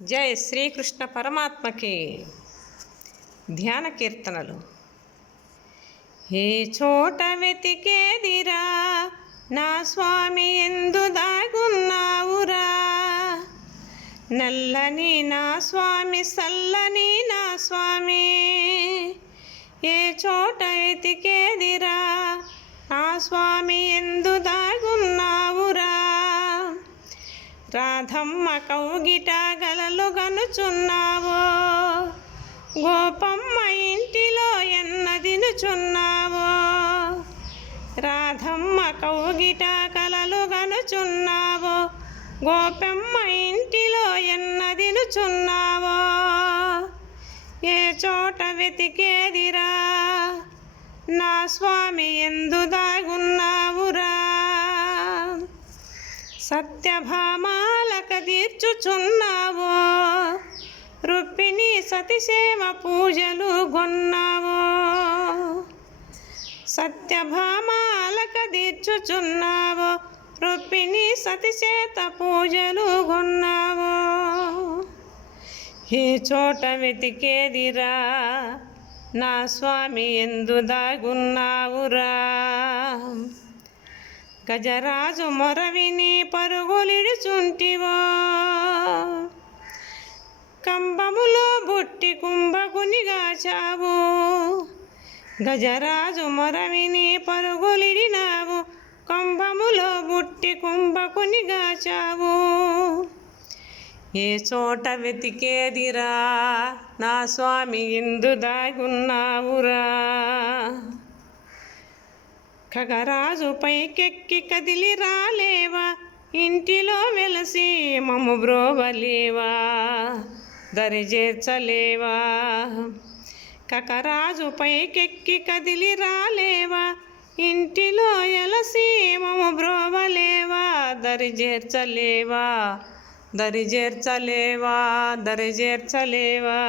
జై శ్రీకృష్ణ పరమాత్మకి. ధ్యాన కీర్తనలు. ఏ చోట వెతికేదిరా నా స్వామి ఎందు దాగున్నావురా, నల్లని నా స్వామి సల్లని నా స్వామి. ఏ చోట వెతికేదిరా నా స్వామి ఎందు దాగున్నావురా, రాధమ్మ కౌగిట గలలు గనుచున్నావో, గోపమ్మ ఇంటిలో ఎన్నదినుచున్నావో. రాధమ్మ కౌగిట కలలు గనుచున్నావో, గోపమ్మ ఇంటిలో ఎన్నదినుచున్నావో. ఏ చోట వెతికేదిరా నా స్వామి ఎందు దాగున్నావురా, సత్యభామాలక తీర్చుచున్నావో, రుక్మిణి సతిసేవ పూజలు గొన్నావో. సత్యభామాలక తీర్చుచున్నావో, రుక్మిణి సతిసేత పూజలు గొన్నావో. ఏ చోట వెతికేదిరా నా స్వామి ఎందు దాగున్నావురా, గజరాజు మొరవిని పరుగులిడుచుంటివో, కంబములో బుట్టి కుంభకునిగాచావు. గజరాజు మొరవిని పరుగులిడినావు, కంబములో బుట్టి కుంభకునిగాచావు. ఏ చోట వెతికేదిరా నా స్వామి ఎందు దాగున్నావురా, ఖగరాజు పైకెక్కి కదిలి రాలేవా, ఇంటిలో వెలసి మమ్ము బ్రోవలేవా, దరిజేర్చలేవా. కకరాజు పైకెక్కి కదిలి రాలేవా, ఇంటిలో ఎలసి మమ్ము బ్రోవలేవా, దరిజేర్చలేవా, దరిజేర్చలేవా, దరిజేర్చలేవా.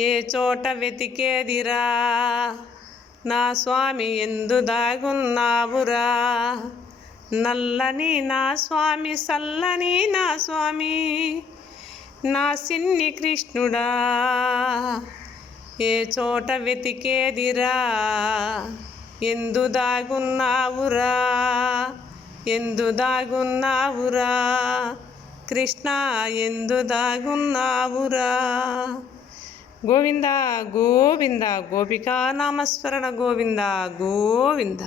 ఏ చోట వెతికేదిరా నా స్వామి ఎందు దాగున్నావురా, నల్లని నా స్వామి సల్లని నా స్వామి, నా సిన్ని కృష్ణుడా. ఏ చోట వెతికేదిరా ఎందు దాగున్నావురా, ఎందు దాగున్నావురా కృష్ణ, ఎందు దాగున్నావురా. గోవింద గోవింద, గోపికా నామస్మరణ గోవింద గోవింద.